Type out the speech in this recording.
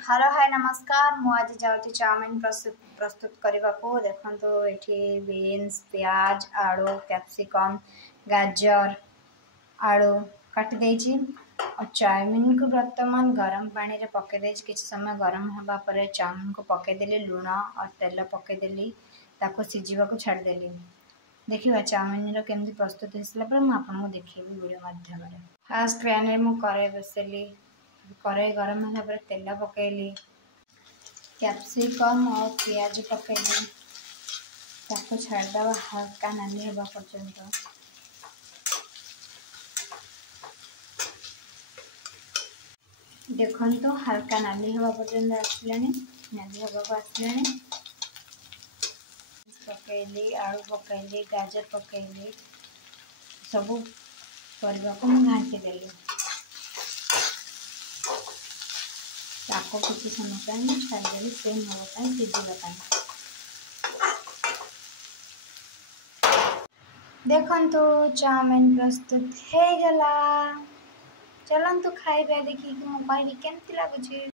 Hello hi नमस्कार मु आज जाऊँगी चाउमिन प्रस्तुत करने को देखो ये बीन्स प्याज आलू कैप्सिकम गाजर आलू काटी देछि और चाउमिन को वर्तमान गरम पानी रे पके देछि किछ समय गरम हवा पर चाउमिन को पके देली लूण और तेल पके देली ताको सिझिबा को छाड़ देली। देखिबा चाउमिन रो केमती प्रस्तुत हिसला पर मु आपन देखिबी वीडियो माध्यम रे। फास्ट पैन रे मु करे बसेली करे गरम होला पर तेल पकेली कैप्सिकम और प्याज पकेली ताको छाड़दवा हल्का नाली हवा पर्यंत। देखो हल्का नाली हवा पर्यंत आसलानी नाली हवा को आसलानी पकेली आलू पकेली गाजर पकेली सब परिवा को मैं घाटी देली ताको किसी समय छाड़देली सेम हवाई सिझापी। देखंतु चाउमिन प्रस्तुत हो गला चलंतु खाइबा देखिए कि मु कहबी केमती लागुची।